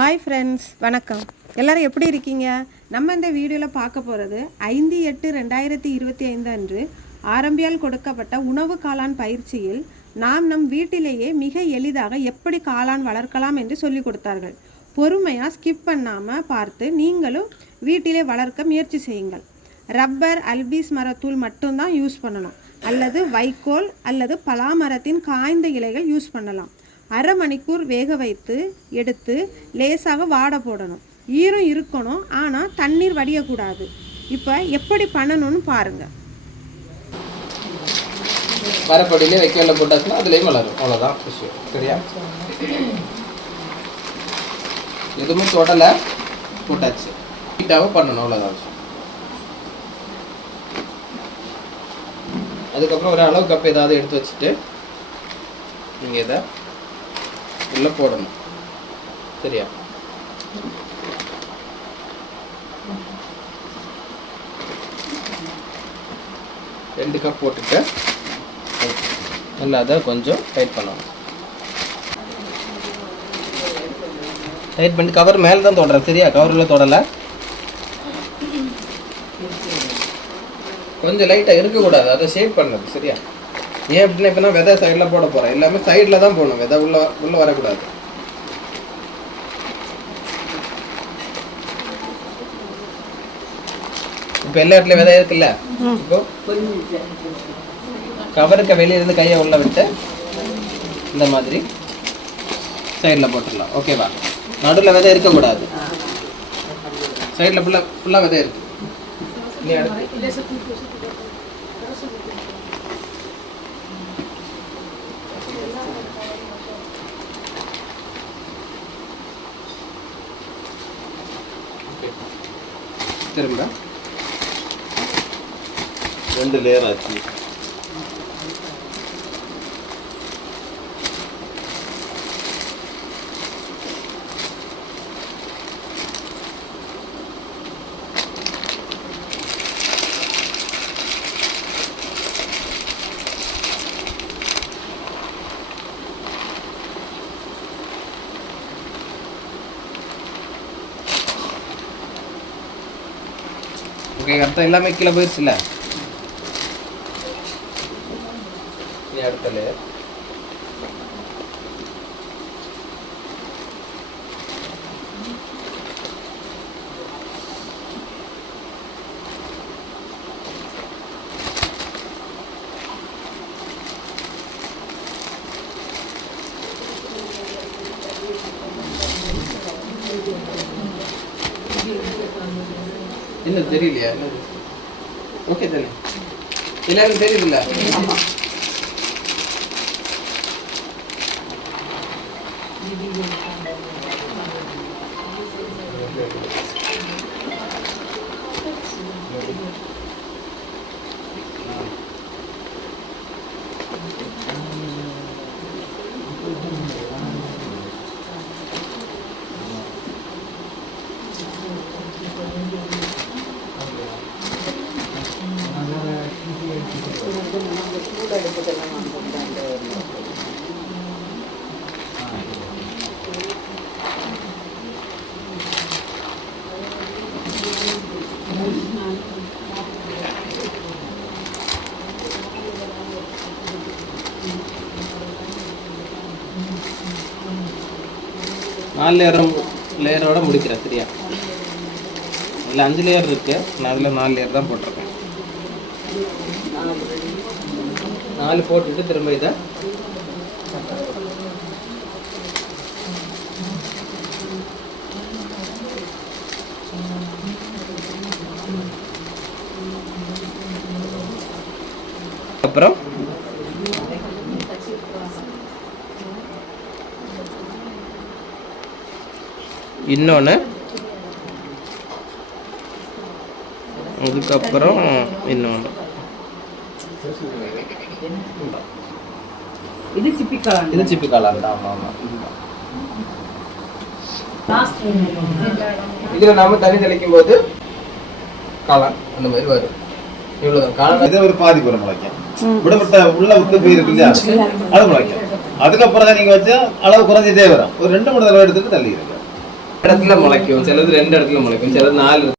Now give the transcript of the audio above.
Hi friends, வணக்கம். எல்லோரும் எப்படி இருக்கீங்க? நம்ம இந்த வீடியோவில் பார்க்க போகிறது 5/8/2025 அன்று ஆரம்பியால் கொடுக்கப்பட்ட உணவு காளான் பயிற்சியில் நம் வீட்டிலேயே மிக எளிதாக எப்படி காளான் வளர்க்கலாம் என்று சொல்லி கொடுத்தார்கள். பொறுமையாக ஸ்கிப் பண்ணாமல் பார்த்து நீங்களும் வீட்டிலே வளர்க்க முயற்சி செய்யுங்கள். ரப்பர் அல்பீஸ் மரத்தூள் மட்டும்தான் யூஸ் பண்ணணும், அல்லது வைக்கோல் அல்லது பலாமரத்தின் காய்ந்த இலைகள் யூஸ் பண்ணலாம். அரை மணிக்கூர் வேக வைத்து எடுத்து லேசாக வாட போடணும். ஈரம் இருக்கணும், ஆனால் தண்ணீர் வடியக்கூடாது. இப்போ எப்படி பண்ணணும்னு பாருங்கள். மரப்படியிலே வைக்கோல போட்டாச்சுன்னா அதுலேயும் வளரும், அவ்வளோதான் விஷயம். சரியா? எதுவுமே தொடலை, போட்டாச்சு. நீட்டாக பண்ணணும், அவ்வளோதான் விஷயம். அதுக்கப்புறம் ஒரு அளவு கப் ஏதாவது எடுத்து வச்சுட்டு நீங்கள் இதை உள்ள போடணும். சரியா? ரெண்டு கப் போட்டுட்டு நல்லா அதை கொஞ்சம் டைட் பண்ணணும். டைட் பண்ணி கவர் மேலே தான் தொடறேன். சரியா? கவரில் தொடலை. கொஞ்சம் லைட்டாக இருக்கக்கூடாது, அதை ஷேப் பண்ணது. சரியா? ஏன் அப்படின்னா இப்போ நான் விதை சைடில் போட போகிறேன். எல்லாமே சைடில் தான் போடணும், விதை உள்ளே வரக்கூடாது. இப்போ எல்லா இடத்துலையும் விதை இருக்குல்ல, இப்போ கவருக்கு வெளியிலேருந்து கையை உள்ள விட்டு இந்த மாதிரி சைடில் போட்டுடலாம். ஓகேவா? நடுவில் விதை இருக்கக்கூடாது, சைடில் ஃபுல்லாக விதை இருக்கு. திரும்ப 2 லேயர் ஆச்சு. ஓகே, அர்த்தம் எல்லாமே கீழே போயிடுச்சுல்ல. அடுத்த லேயர் என்ன தெரியலையா? என்னது? ஓகே தானே? எல்லாருக்கும் தெரியுதுல்ல? ஆமாம். நாலு லேயரோட முடிக்கிறேன். சரியா? இல்லை 5 லேயர் இருக்கு, நான் அதில் 4 லேயர் தான் போட்டிருக்கேன். 4 போட்டுட்டு திரும்ப இதை அப்புறம் இன்னொன்று, அதுக்கப்புறம் இன்னொன்று. இது சிப்பி காளான். ஆமாம் ஆமாம். இதில் நாம தண்ணி தெளிக்கும் போது காளான் அந்த மாதிரி வரும். இவ்வளோதான் காளான். இது ஒரு பாதி கூட முளைக்கும். விடப்பட்ட உள்ள விட்டு போய் இருக்கு இல்லையா, அது முளைக்கும். அதுக்கப்புறம் தான் நீங்கள் வச்சு அளவு குறைஞ்சிட்டே வரும். ஒரு 2-3 தடவை எடுத்துட்டு தள்ளி இருக்கு. இடத்துல முளைக்கும், சிலது 2 இடத்துல முளைக்கும், சிலது 4